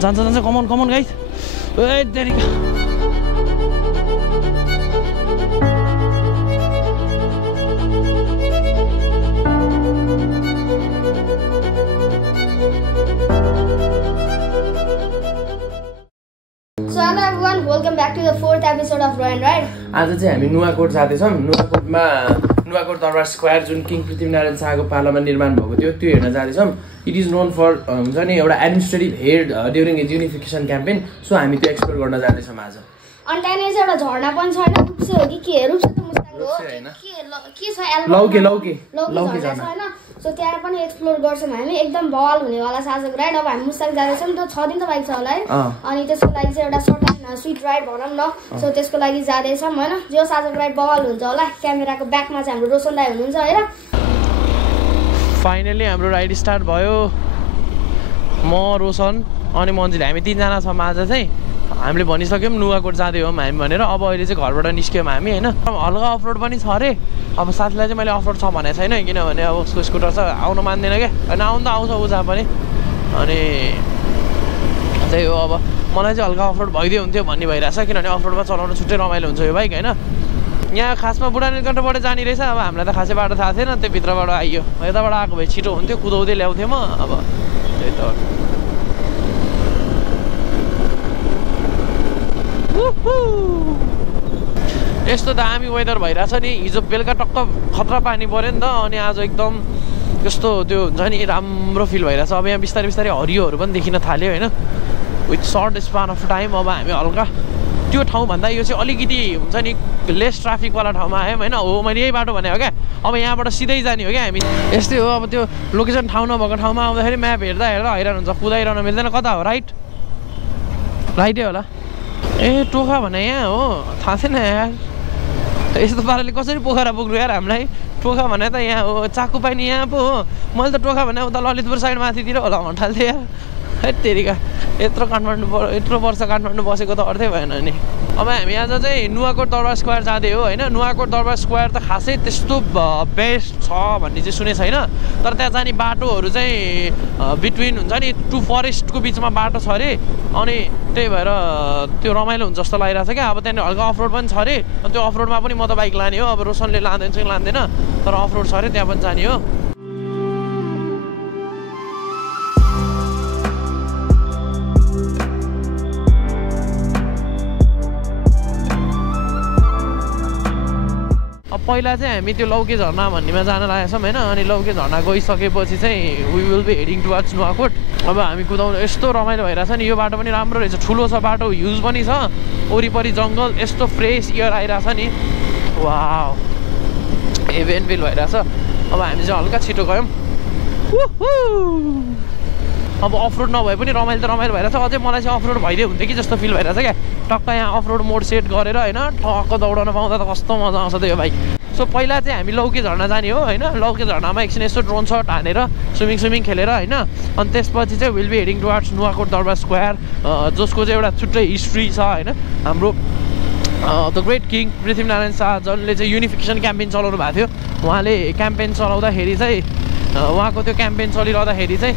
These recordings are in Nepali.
जान्छ जान्छ कमन कमन गाइस ए तेरी Welcome back to the 4th episode of Roy and Ride. आज चाहिँ हामी नुवाकोट जाँदैछौँ। नुवाकोटमा नुवाकोट दरबार स्क्वायर जुन किङ पृथ्वीनारायण शाहको पालामा निर्माण भएको थियो त्यो हेर्न जाँदैछौँ। इट इज नोन फर हुन्छ नि एउटा administrative head during is unification campaign. So हामी त्यो एक्सप्लोर गर्न जाँदैछौँ आज। अनि त्यहाँनिर चाहिँ एउटा झर्ना पनि छ होइन, रुप्से हो कि के रुप्से त मुस्ताङ हो के छ लौके झर्ना होइन। सो त्यहाँ पनि एक्सप्लोर गर्छौँ हामी, एकदम बवाल हुनेवाला छ आजको राइड। अब हामी मुस्ताङ जाँदैछौँ त 6 दिन त बाइक छ होला है। अनि त्यसको लागि चाहिँ एउटा सर्ट एन्ड स्विट राइड भनौँ न। सो त्यसको लागि जाँदैछौँ होइन, जो आजको राइड बवाल हुन्छ होला। क्यामेराको ब्याकमा चाहिँ हाम्रो रोशन दाइ हुनुहुन्छ होइन। फाइनली हाम्रो राइड स्टार्ट भयो। म रोशन अनि मन्जिल हामी 3 जना छौँ आज चाहिँ। हामीले भनिसक्यौँ नुवाकोट जाँदै हौँ हामी भनेर। अब अहिले चाहिँ घरबाट निस्क्यौँ हामी होइन। हल्का अफरोड पनि छ अरे। अब साथीलाई चाहिँ मैले अफरोड छ भनेको छैन किनभने अब उसको स्कुटर छ आउनु मान्दैन क्या। होइन आउनु त आउँछ ऊ जहाँ पनि। अनि त्यही हो, अब मलाई चाहिँ हल्का अफरोड भइदियो हुन्थ्यो भन्ने भइरहेछ किनभने अफरोडमा चलाउनु छुट्टै रमाइलो हुन्छ यो बाइक होइन। यहाँ खासमा बुढा नीलकण्ठबाट जाने रहेछ। अब हामीलाई त खासै बाटो थाहा थिएन, त्यो भित्रबाट आइयो। यताबाट आएको भए छिटो हुन्थ्यो, कुदाउँदै ल्याउँथेँ म। अब त्यही त यस्तो दामी वेदर भइरहेछ नि। हिजो बेलुका टक्क खतरा पानी पऱ्यो नि त। अनि आज एकदम यस्तो त्यो हुन्छ नि राम्रो फिल भइरहेछ। अब यहाँ बिस्तारै बिस्तारै हरियोहरू पनि देखिन थाल्यो होइन with short span of time. अब हामी हल्का त्यो ठाउँभन्दा यो चाहिँ अलिकति हुन्छ नि लेस ट्राफिकवाला ठाउँमा आयौँ होइन। हो मैले यही बाटो भनेको क्या। अब यहाँबाट सिधै जाने हो क्या हामी। यस्तै हो, अब त्यो लोकेसन ठाउँ नभएको ठाउँमा आउँदाखेरि म्याप हेर्दा हेर्दा हैरान हुन्छ, कुदाइरहनु मिल्दैन। कता हो राइटै होला। ए टोखा भने यहाँ हो, थाहा छैन यार। यस्तो पाराले कसरी पोखरा पुग्नु यार हामीलाई। टोखा भने त यहाँ हो, चाकु पाइने यहाँ पो हो। मैले त टोखा भने उता ललितपुर साइड माथितिर होला भन्थाल्थेँ यार। है तेरिका यत्रो वर्ष काठमाडौँ बसेको त अर्थै भएन नि। अब हामी आज चाहिँ नुवाकोट दरबार स्क्वायर जाँदै हो होइन। नुवाकोट दरबार स्क्वायर त खासै त्यस्तो बेस्ट छ भन्ने चाहिँ सुने छैन, तर त्यहाँ जाने बाटोहरू चाहिँ बिट्विन हुन्छ नि 2 फरेस्टको बिचमा बाटो छ अरे। अनि त्यही भएर त्यो रमाइलो हुन्छ जस्तो लागिरहेछ क्या। अब त्यहाँनिर हल्का अफरोड पनि छ अरे। त्यो अफरोडमा पनि म त बाइक लाने हो। अब रोशनले लाँदैन चाहिँ लाँदैन, तर अफरोड छ अरे त्यहाँ पनि जाने हो। पहिला चाहिँ हामी त्यो लौके झर्ना भन्नेमा जान लागेको छौँ होइन। अनि लौके झर्ना गइसकेपछि चाहिँ we will be heading towards Nuwakot. अब हामी कुदाउनु यस्तो रमाइलो भइरहेछ नि। यो बाटो पनि राम्रो रहेछ, ठुलो छ बाटो, हिल्स पनि छ, वरिपरि जङ्गल, यस्तो फ्रेस एयर आइरहेछ नि। वाउ हेभेन फिल भइरहेछ। अब हामी चाहिँ हल्का छिटो गयौँ। अब अफरोड नभए पनि रमाइलो त रमाइलो भइरहेछ। अझै मलाई चाहिँ अफरोड भइदियो हुन्थ्यो कि जस्तो फिल भइरहेछ क्या। टक्क यहाँ अफरोड मोड सेट गरेर होइन टक्क दौडाउन पाउँदा त कस्तो मजा आउँछ त यो बाइक। सो पहिला चाहिँ हामी लौके झर्ना जाने हो होइन। लौके झर्नामा एकछिन यसो ड्रोन सट हानेर स्विमिङ खेलेर होइन। अनि त्यसपछि चाहिँ will be heading towards Nuwakot Durbar Square, जसको चाहिँ एउटा छुट्टै हिस्ट्री छ होइन। हाम्रो the great king Prithvinarayan Shah जसले चाहिँ युनिफिकेसन क्याम्पेन चलाउनु भएको थियो, उहाँले क्याम्पेन चलाउँदाखेरि चाहिँ उहाँको त्यो क्याम्पेन चलिरहँदाखेरि चाहिँ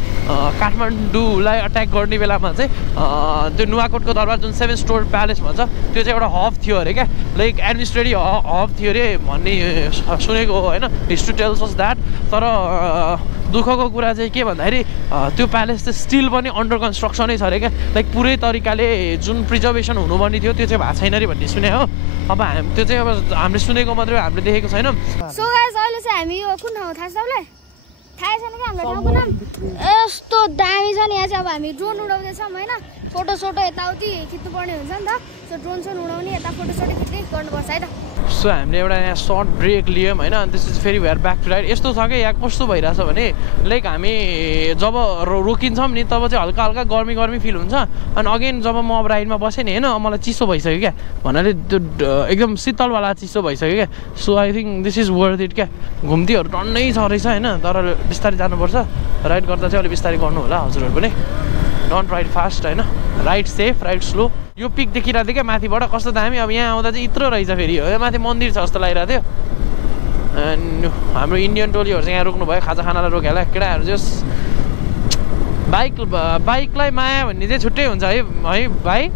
काठमाडौँलाई अट्याक गर्ने बेलामा चाहिँ त्यो नुवाकोटको दरबार जुन 7 स्टोर प्यालेस भन्छ त्यो चाहिँ एउटा हब थियो अरे क्या। लाइक एडमिनिस्ट्रेटिभ हब थियो अरे भन्ने सुनेको हो होइन। History tells us that. तर दुःखको कुरा चाहिँ के भन्दाखेरि त्यो प्यालेस चाहिँ स्टिल पनि अन्डर कन्स्ट्रक्सनै छ अरे क्या। लाइक पुरै तरिकाले जुन प्रिजर्भेसन हुनुपर्ने थियो त्यो चाहिँ भएको छैन अरे भन्ने सुने हो। अब हामी त्यो चाहिँ अब हामीले सुनेको मात्रै, हामीले देखेको छैनौँ। सो गाइस अहिले चाहिँ हामी यो कुन ठाउँ थाहा छ तपाईँलाई? थाहा छैन कि हाम्रो ठाउँको नाम यस्तो दामी छ नि। यहाँ चाहिँ अब हामी ड्रोन उडाउँदैछौँ होइन। फोटोसोटो यताउति खिच्नुपर्ने हुन्छ नि त। सो ड्रोन सोन उडाउने यता फोटोसोटो खिच्दै गर्नुपर्छ है त। सो हामीले एउटा यहाँ सर्ट ब्रेक लियौँ होइन। अनि त्यसपछि फेरि वेयर ब्याक टु राइड। यस्तो छ कि यहाँ कस्तो भइरहेछ भने लाइक हामी जब रोकिन्छौँ नि तब चाहिँ हल्का हल्का गर्मी फिल हुन्छ। अनि अगेन जब म अब राइडमा बसेँ नि होइन मलाई चिसो भइसक्यो क्या। भन्नाले त्यो एकदम शीतलवाला चिसो भइसक्यो क्या। So I think this is worth it क्या। घुम्तीहरू टन्नै छ रहेछ होइन, तर बिस्तारै जानुपर्छ। राइड गर्दा चाहिँ अलिक बिस्तारै गर्नु होला हजुरहरू पनि। डोन्ट राइड फास्ट होइन, राइड सेफ, राइड स्लो। यो पिक देखिरहेको थियो क्या माथिबाट कस्तो दामी। अब यहाँ आउँदा चाहिँ यत्रो रहेछ फेरि हो। यहाँ माथि मन्दिर छ जस्तो लागिरहेको थियो। हाम्रो इन्डियन टोलीहरू चाहिँ यहाँ रोक्नु भयो, खाजा खानालाई रोक्यो होला। केटाहरू चाहिँ बाइकलाई माया भन्ने चाहिँ छुट्टै हुन्छ है भाइ।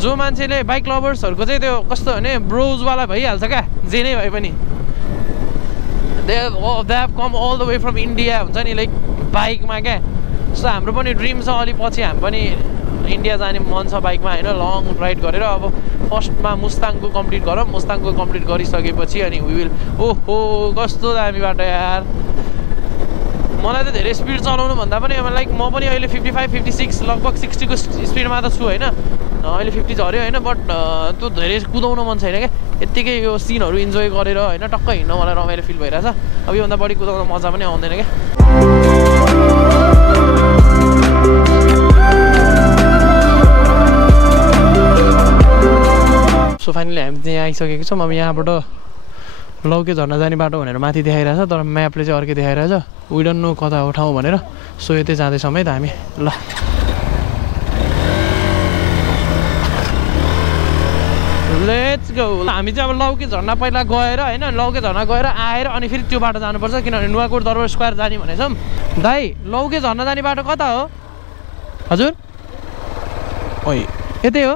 जो मान्छेले बाइक लभर्सहरूको चाहिँ त्यो कस्तो भने ब्रोजवाला भइहाल्छ क्या, जे नै भए पनि। They have come all the way from India हुन्छ नि, लाइक बाइकमा क्या। सो हाम्रो पनि ड्रिम छ, अलि पछि हामी पनि इन्डिया जाने मन छ बाइकमा होइन, लङ राइड गरेर। अब फर्स्टमा मुस्ताङको कम्प्लिट गरौँ, मुस्ताङको कम्प्लिट गरिसकेपछि अनि वी विल। ओहो कस्तो दामी बाटो यार। मलाई त धेरै स्पिड चलाउनु भन्दा पनि अब लाइक म पनि अहिले 55 56 लगभग 60 को स्पिडमा त छु होइन, अहिले 50 झऱ्यो होइन। बट त्यो धेरै कुदाउन मन छैन क्या, यत्तिकै यो सिनहरू इन्जोय गरेर होइन टक्कै हिँड्न मलाई रमाइलो फिल भइरहेछ। अब योभन्दा बढी कुदाउन मजा पनि आउँदैन क्या। सो फाइनली हामी चाहिँ यहाँ आइसकेको छौँ। अब यहाँबाट लौके झर्ना जाने बाटो भनेर माथि देखाइरहेछ, तर म्यापले चाहिँ अर्कै देखाइरहेछ। वी डोन्ट नो कता हो ठाउँ भनेर। सो यतै जाँदैछौँ है त हामी। ल लेट्स गो। हामी चाहिँ अब लौके झर्ना पहिला गएर होइन, लौके झर्ना गएर आएर अनि फेरि त्यो बाटो जानुपर्छ, किनभने नुवाकोट दरबार स्क्वायर जाने भनेछौँ। दाइ लौके झर्ना जाने बाटो कता हो हजुर? ओइ यतै हो।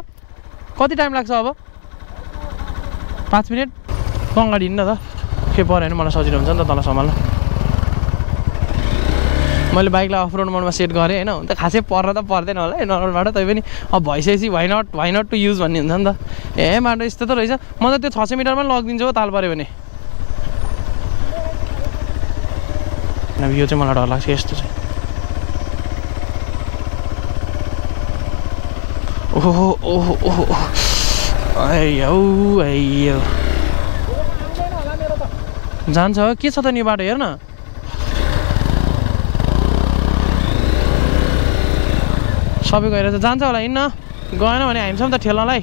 कति टाइम लाग्छ अब? 5 मिनट अगाडि हिँड्न त, के पऱ्यो भने मलाई सजिलो हुन्छ नि त तल सम्हाल्न। मैले बाइकलाई अफ रोड मोडमा सेट गरेँ होइन, हुन त खासै पर्न त पर्दैन होला है नर्मल बाटो, तै पनि अब भइसकेपछि वाइ नट टु युज भन्ने हुन्छ नि त। ए बाटो यस्तो त रहेछ। म त त्यो 600 मिटरमा लगिदिन्छु हो ताल पऱ्यो भने। यो चाहिँ मलाई डर लाग्छ यस्तो चाहिँ। ओहो ओहो ओहो आइयो जान्छ के छ त नि बाटो हेर्न। सबै गएर त जान्छ होला, हिँड्न गएन भने हामी छौँ त ठेल्नलाई।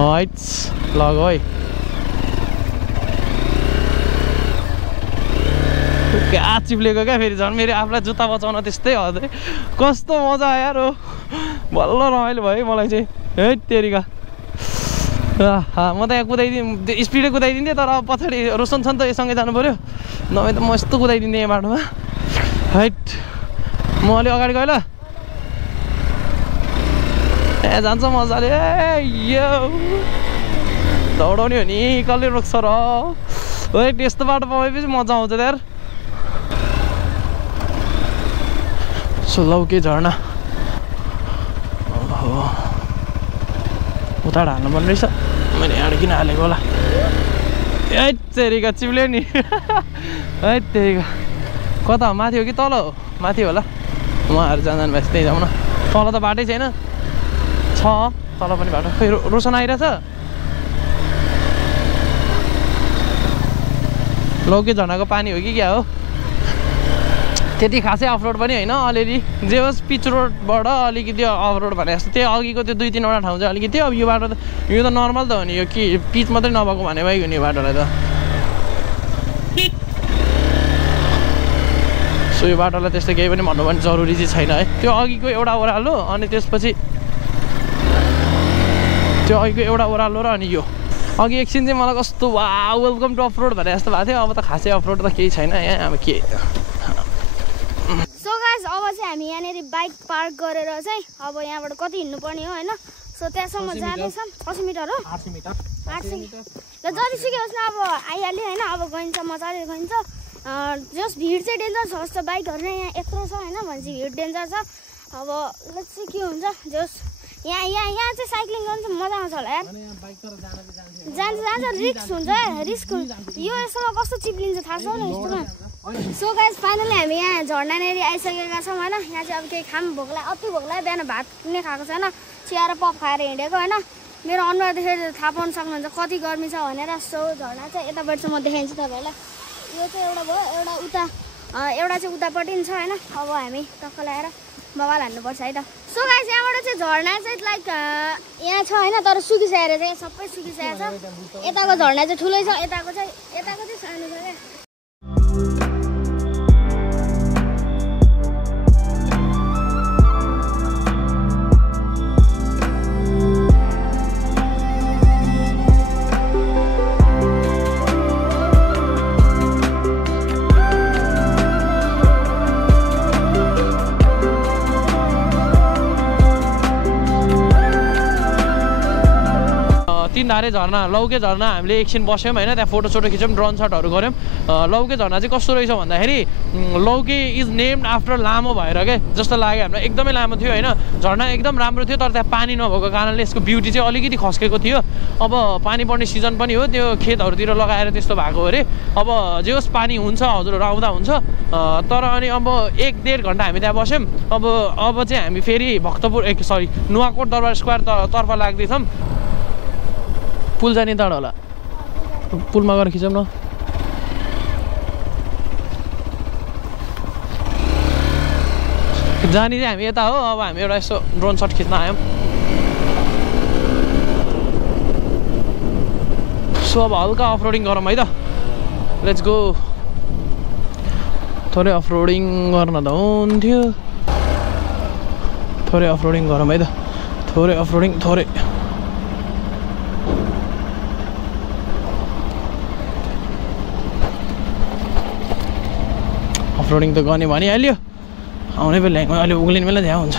हैट्स लग है क्या चिप्लेको क्या, फेरि झन् मेरो आफूलाई जुत्ता बचाउन त्यस्तै हदै। कस्तो मजा आयो यार हो, बल्ल रमाइलो भयो मलाई चाहिँ। है तेरिका म त यहाँ कुदाइदिएँ, स्पिडै कुदाइदिन्थेँ, तर अब पछाडि रोशन छ नि त यससँगै जानु पऱ्यो, नभए त म यस्तो कुदाइदिन्थेँ यहाँ बाटोमा। हैट म अलि अगाडि गएँ ल। ए जान्छ मजाले। ए यो दौडाउने हो नि, कसले रोक्छ र। है त्यस्तो बाटो पाएपछि मजा आउँछ यार। सो लौके झर्ना उता हाल्नु पर्ने रहेछ, मैले यहाँ किन हालेको होला। ए तेरिका चिप्ल्यो नि। है तेरिका कता हो, माथि हो कि तल हो? माथि होला। उहाँहरू जानु भएपछि त्यहीँ जाउँ न, तल त बाटै छैन। छ तल पनि बाटो। खै रोशन आइरहेछ। लौके झर्नाको पानी हो कि क्या हो? त्यति खासै अफरोड पनि होइन, अलिअलि जे होस् पिच रोडबाट अलिकति अफरोड भने जस्तो। त्यो अघिको त्यो 2-3वटा ठाउँ चाहिँ अलिकति। अब यो बाटो त यो त नर्मल त हो नि, यो कि पिच मात्रै नभएको भने भइगयो नि यो बाटोलाई त। सो यो बाटोलाई त्यस्तो केही पनि भन्नु पनि जरुरी चाहिँ छैन है। त्यो अघिको एउटा ओह्रालो अनि त्यसपछि त्यो अघिको एउटा ओह्रालो र अनि यो अघि एकछिन चाहिँ मलाई कस्तो वा वेलकम टु अफरोड भने जस्तो भएको थियो। अब त खासै अफरोड त केही छैन यहाँ। अब के अब चाहिँ हामी यहाँनिर बाइक पार्क गरेर चाहिँ अब यहाँबाट कति हिँड्नुपर्ने हो होइन। सो त्यहाँसम्म जाँदैछौँ। 600 मिटर हो, 800 मिटर ल जतिसुकै होस् न, अब आइहाल्यो होइन। अब गइन्छ मजाले गइन्छ। जस्ट भिड चाहिँ डेन्जर छ जस्तो, बाइकहरू नै यहाँ यत्रो छ होइन भनेपछि भिड डेन्जर छ। अब लेट्स चाहिँ के हुन्छ जस्ट यहाँ चाहिँ साइक्लिङ गर्नु चाहिँ मजा आउँछ होला यार। जान्छ रिस्क हुन्छ, रिस्क यो यसमा कस्तो चिप्लिन्छ थाहा छ नि यस्तोमा। सो गाइस फाइनली हामी यहाँ झर्नानेरि आइसकेका छौँ होइन। यहाँ चाहिँ अब केही खाम भोक लाग्यो, अति भोक लाग्यो। बिहान भात नै खाएको छैन, चिया र पप खाएर हिँडेको होइन। मेरो अनुहार देखेर थाहा पाउन सक्नुहुन्छ कति गर्मी छ भनेर। सो झर्ना चाहिँ यतापट्टि चाहिँ म देखाइदिन्छु तपाईँहरूलाई। यो चाहिँ एउटा भयो, एउटा चाहिँ उतापट्टि छ होइन। अब हामी टक्क ल्याएर बवाल हान्नुपर्छ है त। सो गाइस यहाँबाट चाहिँ झर्ना चाहिँ लाइक यहाँ छ होइन, तर सुकिसकेर चाहिँ सबै सुकिसकेको छ। यताको झर्ना चाहिँ ठुलै छ, यताको चाहिँ सानो छ क्या। मारे झरना लौके झरना हामीले एकछिन बस्यौँ होइन त्यहाँ फोटोसोटो खिच्यौँ ड्रोन सटहरू गऱ्यौँ लौके झरना चाहिँ कस्तो रहेछ भन्दाखेरि लौके इज नेम्ड आफ्टर लामो भएर के जस्तो लाग्यो हामीलाई एकदमै लामो थियो होइन झरना एकदम राम्रो थियो तर त्यहाँ पानी नभएको कारणले यसको ब्युटी चाहिँ अलिकति खस्केको थियो अब पानी पर्ने सिजन पनि हो त्यो खेतहरूतिर लगाएर त्यस्तो भएको अरे अब जे होस् पानी हुन्छ हजुरहरू आउँदा हुन्छ तर अनि अब 1-1.5 घन्टा हामी त्यहाँ बस्यौँ अब चाहिँ हामी फेरि भक्तपुर नुवाकोट दरबार स्क्वायर तर्फ लाग्दैछौँ पुल जाने टाढो होला पुलमा गएर खिचौँ न जाने चाहिँ हामी यता हो अब हामी एउटा यसो ड्रोन सट खिच्न आयौँ सो अब हल्का अफरोडिङ गरौँ है त लेट्स गो थोरै अफरोडिङ गर्न त हुन्थ्यो थोरै अफरोडिङ गरौँ है त थोरै अफरोडिङ थोरै अफरोडिङ त गर्ने भनिहाल्यो आउने बेला अहिले उक्लिने बेला त्यहाँ हुन्छ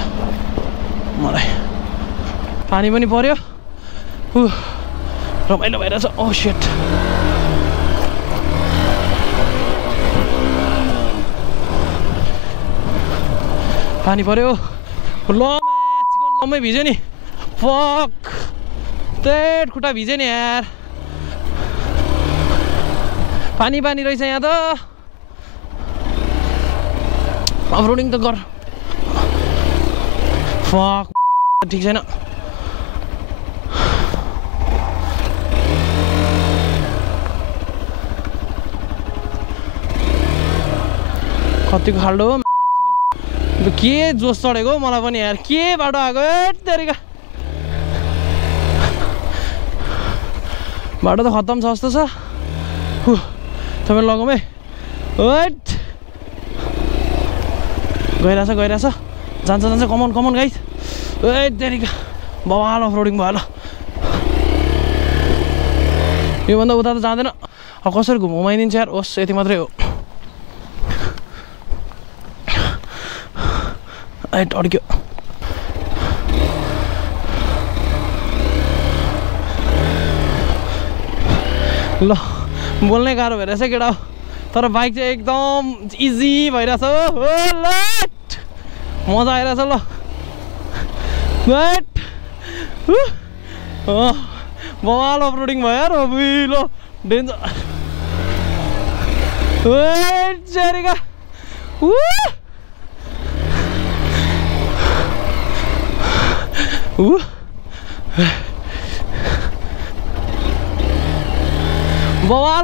मलाई पानी पनि पर्यो रमाइलो भइरहेछ ओ शिट पानी पर्यो ल चिकन भिज्यो नि फक तेट खुट्टा भिज्यो नि यार पानी रहेछ यहाँ त अफरोडिङ त गर फक ठिक छैन कतिको खाल्डो हो के जोस चढेको मलाई पनि यार के बाटो आएको तेरिका बाटो त खत्तम छ जस्तो छ तपाईँ लगाउँ है ओट गइरहेछ जान्छ कमन गाइस ए तेरिका बवाल अफरोडिङ भयो ल योभन्दा उता त जाँदैन अब कसरी घुमाइदिन्छ यार होस् यति मात्रै हो अड्क्यो ल बोल्नै गाह्रो भइरहेछ केटा हो तर बाइक चाहिँ एकदम इजी भइरहेछ हो ल मजा आइरहेछ ल बवाल अफरोडिङ भयो यार ल डेन्जर चेरिका बवाल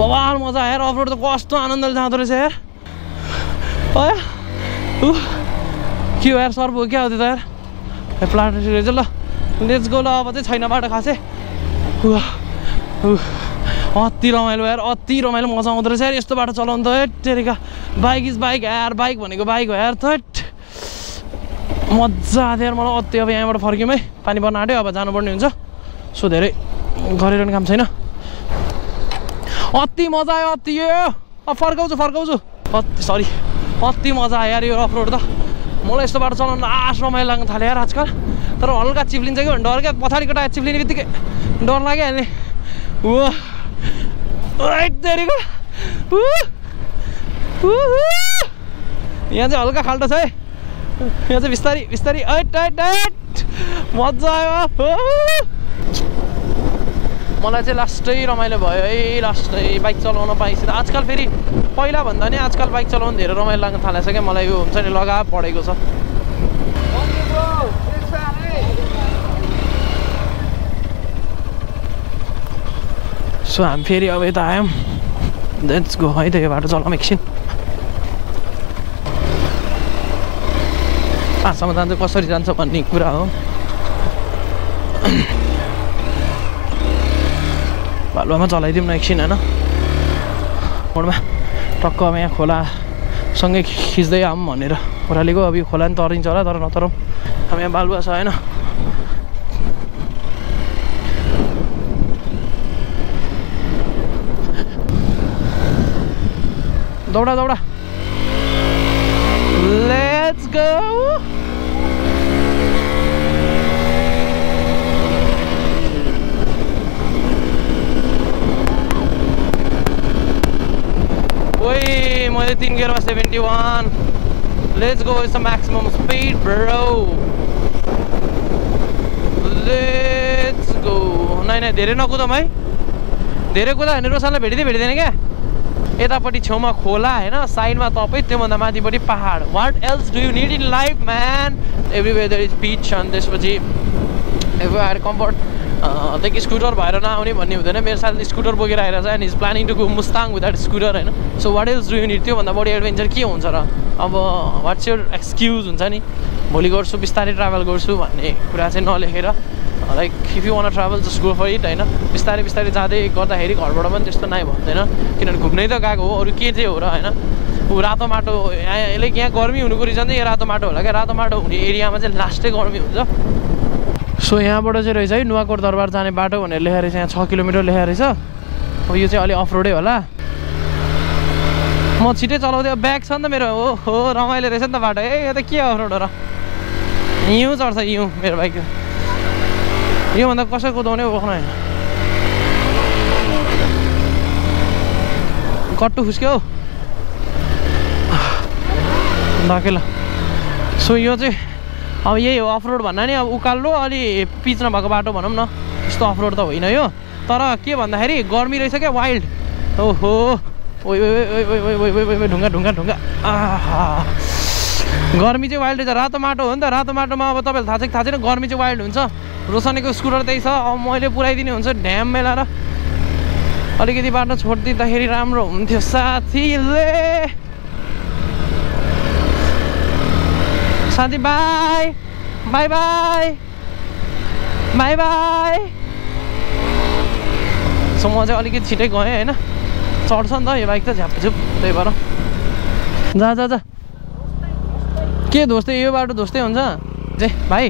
बवाल मजा यार अफरोड त कस्तो आनन्दले जाँदो रहेछ यार के हो यार सर्भ हो क्या हो त्यो त यार प्लान्ट रहेछ ल लेट्स गो ल अब चाहिँ छैन बाटो खासै अति रमाइलो यार अति रमाइलो मजा आउँदो रहेछ यार यस्तो बाटो चलाउनु त तेरिका बाइक इज बाइक यार बाइक भनेको बाइक हो यार थट मजा आयो यार मलाई अति अब यहाँबाट फर्क्यौँ है पानी पर्न आँट्यो अब जानुपर्ने हुन्छ सो धेरै गरिरहने काम छैन अति मजा आयो अति यो अब फर्काउँछु अति मजा आयो यार यो अफरोड त मलाई यस्तो बाटो चलाउनु रमाइलो लाग्न थाल्यो यार आजकल तर हल्का चिप्लिन्छ कि भने डर क्या पछाडिको टायर चिप्लिने बित्तिकै डर लागिहाल्ने यहाँ चाहिँ हल्का खाल्टो छ है यहाँ चाहिँ बिस्तारी मजा आयो मलाई चाहिँ लास्टै रमाइलो भयो है लास्टै बाइक चलाउन पाइन्छ आजकल फेरि पहिला भन्दा नि आजकल बाइक चलाउनु धेरै रमाइलो लाग्न थालेछ क्या मलाई यो हुन्छ नि लगाव बढेको छ सो हामी फेरि अब यता आयौँ लेट्स गो है त यो बाटो चलाउँ एकछिन पाँचसम्म जान्छ कसरी जान्छ भन्ने कुरा हो बालुवामा चलाइदिउँ न एकछिन होइन मोडमा टक्क अब यहाँ खोलासँगै खिच्दै आऊँ भनेर ओह्रालेको अब यो खोला नि तरिन्छ होला तर नतरौँ अब यहाँ बालुवा छ होइन दौडा दौडा लेट्स गो ओए मैले 3 गियरमा 71 let's go it's the maximum speed bro let's go नाइ धेरै नकुदौँ है धेरै कुदा भने रोशनलाई भेटिँदैन क्या यतापट्टि छेउमा खोला होइन साइडमा तपाईँ त्योभन्दा माथिपट्टि पहाड what else do you need in life man everywhere there is beach अनि त्यसपछि एभ्रिवेयर कम्फर्ट त्यही स्कुटर भएर नआउने भन्ने हुँदैन मेरो साथी स्कुटर बोकेर आएर चाहिँ and is planning to go Mustang with that scooter होइन so what else do you need त्योभन्दा बढी एडभेन्चर के हुन्छ र अब वाट्स योर एक्सक्युज हुन्छ नि भोलि गर्छु बिस्तारै ट्राभल गर्छु भन्ने कुरा चाहिँ नलेखेर like if you want travel just go for it होइन बिस्तारै बिस्तारै जाँदै गर्दाखेरि घरबाट पनि त्यस्तो नै भन्दैन किनभने घुम्नै त गएको हो अरू के चाहिँ हो र होइन ऊ रातो माटो यहाँ गर्मी हुनुको रिजन चाहिँ यो रातो माटो होला क्या रातो माटो हुने एरियामा चाहिँ लास्टै गर्मी हुन्छ सो यहाँबाट चाहिँ रहेछ है नुवाकोट दरबार जाने बाटो भनेर लेखेर रहेछ यहाँ 6 किलोमिटर लेखेर रहेछ अब यो चाहिँ अलि अफ रोडै होला म छिटै चलाउँदै ब्याग छ नि त मेरो हो रमाइलो रहेछ नि त बाटो यो त के अफ रोड हो र हिउँ चढ्छ हिउँ मेरो बाइक योभन्दा कसै कुदाउने बोक्न होइन कट्टु खुस्क्यो ल सो यो चाहिँ अब यही हो अफ रोड भन्दा नि अब उकालो अलि पिच नभएको बाटो भनौँ न त्यस्तो अफ रोड त होइन यो तर के भन्दाखेरि गर्मी रहेछ क्या वाइल्ड ओहो ओ ढुङ्गा ढुङ्गा ढुङ्गा गर्मी चाहिँ वाइल्ड रहेछ रातो माटो हो नि त रातो माटोमा अब तपाईँलाई थाहा छैन गर्मी चाहिँ वाइल्ड हुन्छ रोशनीको स्कुटर त्यही छ अब मैले पुऱ्याइदिने हुन्छ ढ्याम मेलाएर अलिकति बाटो छोडिदिँदाखेरि राम्रो हुन्थ्यो साथीले साथी by by by by by so म चाहिँ अलिकति छिटै गएँ होइन चढ्छ नि त यो बाइक त झ्यापझुप त्यही भएर जा जा जा के धोस्दै यो बाटो धोस्दै हुन्छ जे भाइ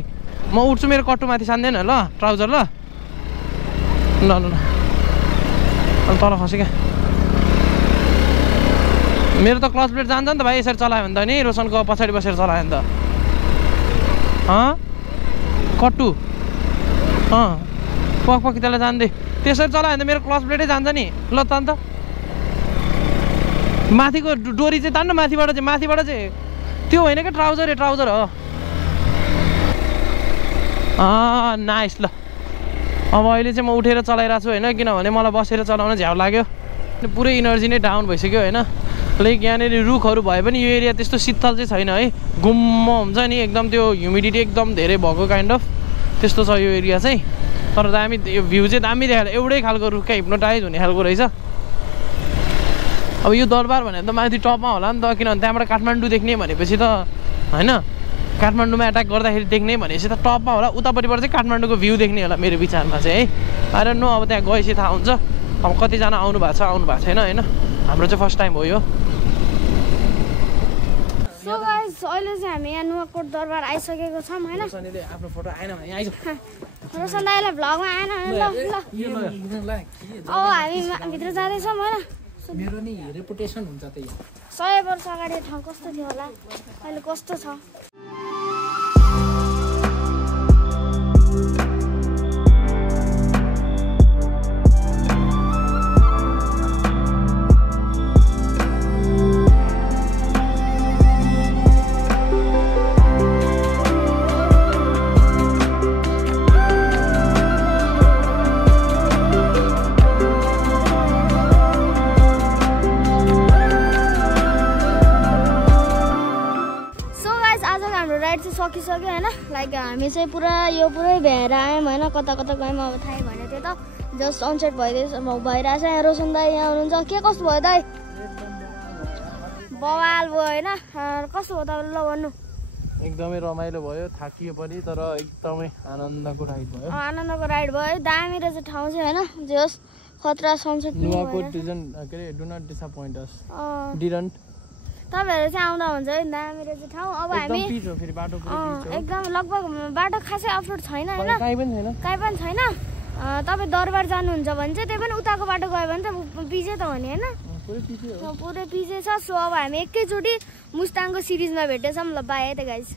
म उठ्छु मेरो कट्टुमाथि सान्दैन ल ट्राउजर ल ल ल अनि तल खसेँ क्या मेरो त क्लच प्लेट जान्छ नि त भाइ यसरी चलायो भने त नि रोशनको पछाडि बसेर चलायो भने त कट्टु पक त्यसलाई जान्दै त्यसरी चलायो भने त मेरो क्लच प्लेटै जान्छ नि ल त अन्त माथिको डोरी चाहिँ तान्नु माथिबाट चाहिँ त्यो होइन क्या ट्राउजर हो नाइस ल अब अहिले चाहिँ म उठेर चलाइरहेको छु होइन किनभने मलाई बसेर चलाउन झ्याउ लाग्यो पुरै इनर्जी नै डाउन भइसक्यो होइन लाइक यहाँनिर रुखहरू भए पनि यो एरिया त्यस्तो शीतल चाहिँ छैन है गुम्म हुन्छ नि एकदम त्यो ह्युमिडिटी एकदम धेरै भएको काइन्ड अफ त्यस्तो छ यो एरिया चाहिँ तर दामी यो भ्यू चाहिँ दामी देखाएर एउटै खालको रुख क्या हिप्नोटाइज हुने खालको रहेछ अब यो दरबार भनेर त माथि टपमा होला नि त किनभने त्यहाँबाट काठमाडौँ देख्ने भनेपछि त होइन काठमाडौँमा एट्याक गर्दाखेरि देख्ने भनेपछि त टपमा होला उतापट्टिबाट चाहिँ काठमाडौँको भ्यू देख्ने होला मेरो विचारमा चाहिँ है आएर नो अब त्यहाँ गएपछि थाहा हुन्छ अब कतिजना आउनु भएको छैन होइन हाम्रो चाहिँ फर्स्ट टाइम हो यो सो गाइस अहिले चाहिँ हामी यहाँ नुवाकोट दरबार आइसकेको छौँ होइन आफ्नो फोटो आएन भने आइज रोशन दाइले भ्लगमा आएन ल अब हामी भित्र जाँदैछौँ होइन मेरो नि रेपुटेसन हुन्छ त यो 100 वर्ष अगाडि ठाउँ कस्तो थियो होला अहिले कस्तो छ सकिसक्यो होइन लाइक हामी चाहिँ पुरै भ्याएर आयौँ होइन कता गयौँ अब थाहै भएन थियो त जस्ट अनसेट भइरहेछ यहाँ रोशन दाई यहाँ हुनुहुन्छ के कस्तो भयो दाई बवाल भयो होइन कस्तो भयो तपाईँले ल भन्नु एकदमै रमाइलो भयो थाकियो पनि तर एकदमै आनन्दको राइड भयो दामी रहेछ ठाउँ चाहिँ होइन जे होस् खतरा sunset do not disappoint us didn't तपाईँहरू चाहिँ आउँदा हुन्छ है दामी रहेछ ठाउँ अब हामी एकदम लगभग बाटो खासै अफरोड छैन होइन कहीँ पनि छैन तपाईँ दरबार जानुहुन्छ भने चाहिँ त्यही पनि उताको बाटो गयो भने त पिजे त हो नि होइन पुरै पिछे छ। सो अब हामी एकैचोटि मुस्ताङको सिरिजमा भेट्दैछौँ। ल बाई है त गाइस।